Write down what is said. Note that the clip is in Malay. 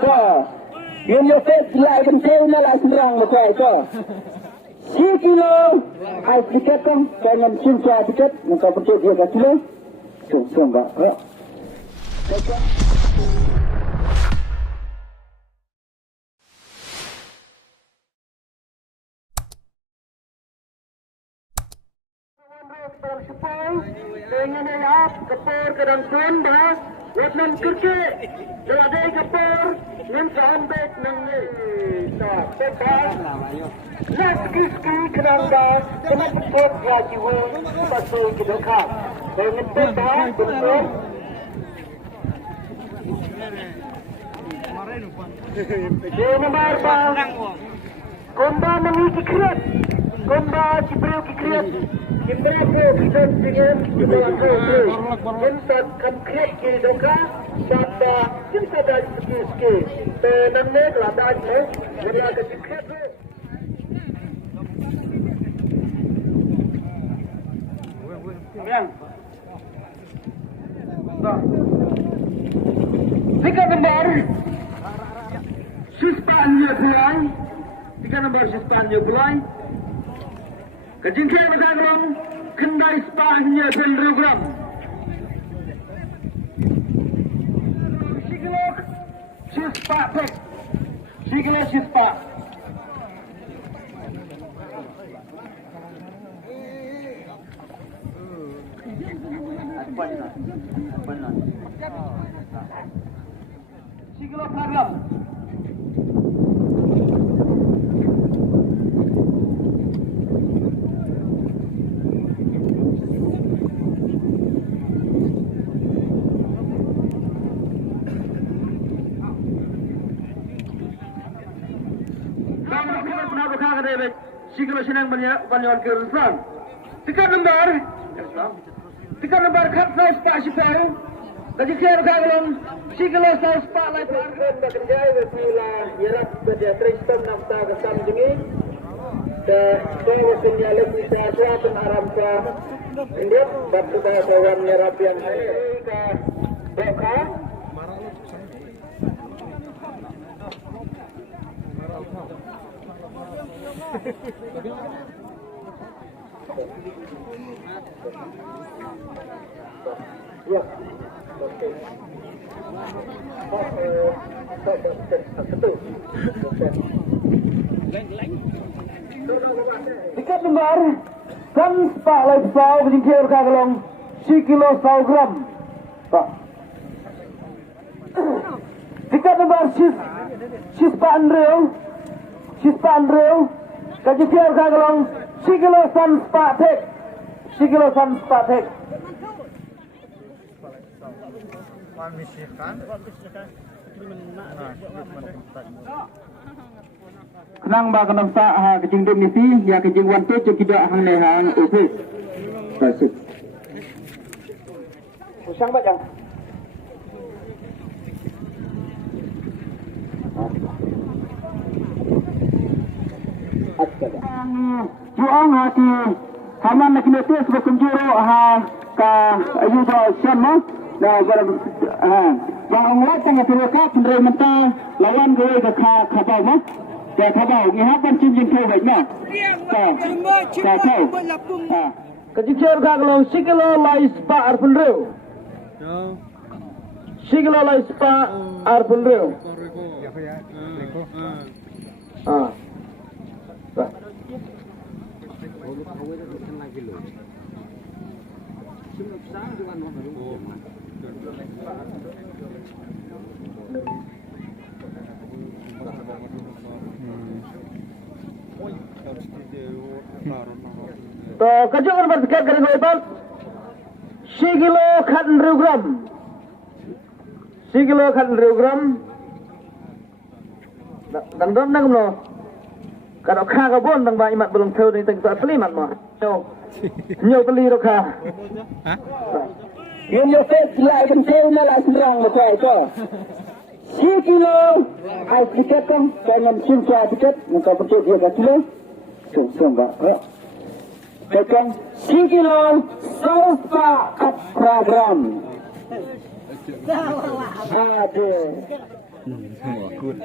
ke yang Yosef selain kencing malah serang macam itu 10 kilo ais tiket kan dengan cinta tiket muka percaya dia kat kilo so enggak ya dengan ayat kepor kadang pun dah Wetland kerja, jadi kapur, mensambat nanti. Tak, tak. Ski keranda, dengan betul rajiwa, pasal kita kah. Dengan betul, betul. Jadi marah. Komba mengi kikret, komba cipreu kikret. Kita kita dengan kita kita konkret kita pada kita dah sikit namanya kelabaan jadi agak sikit tiga nomor suspannya mulai tiga nomor suspannya mulai kejingkian berdagang kendai spahnya program Sigelok Sispa Tek Sigelok Sispa Sigelok program Siglo senang banyak kerusuhan. Tiga nomor kata spasi peru. Kaji kira kagelon siglo spa lagi. Bekerja berpula ialah berjaya Kristen nampak kesam jengi. Saya sinyal bisa suatu aramsa. Ini batu bahasa orang Arabian ke Doka. Ya, okey. Tiket nomor kan Pak Leipzau berjingkir kagelong 10 kilo 100 gram. Pak. Tiket nomor Pak Andrew kajikir kagelong 10 kilo san Spatek 10 kilo san Spatek kenang ba kenang sa ha kajing dem nisi ya kajing wan tu je tidak hang le hang office tasik usang ba jang Juang hati Haman nak kena tes berkunjuru ka ayuda syamah dah yang orang tengah terluka pendiri mentah lawan gue ke khabau mah ke khabau ni hapan cincin kau baiknya kau kejikir kagelong sikilo lais pa arpundreu sikilo lais pa arpundreu तो कच्चों को बस क्या करेंगे इधर 10 kilo खान gram 10 kilo Khan gram dan don nang no kalau kha ka bon dang ba imat belum theu ni tang sa pli mat mo nyo pli ro kha Yung Yosef selain kencing malah serang macam itu 10 kilo ais tiket kan dengan cinta tiket muka percaya dia kat kilo so enggak ya tekan 10 kilo sofa kat program aduh good.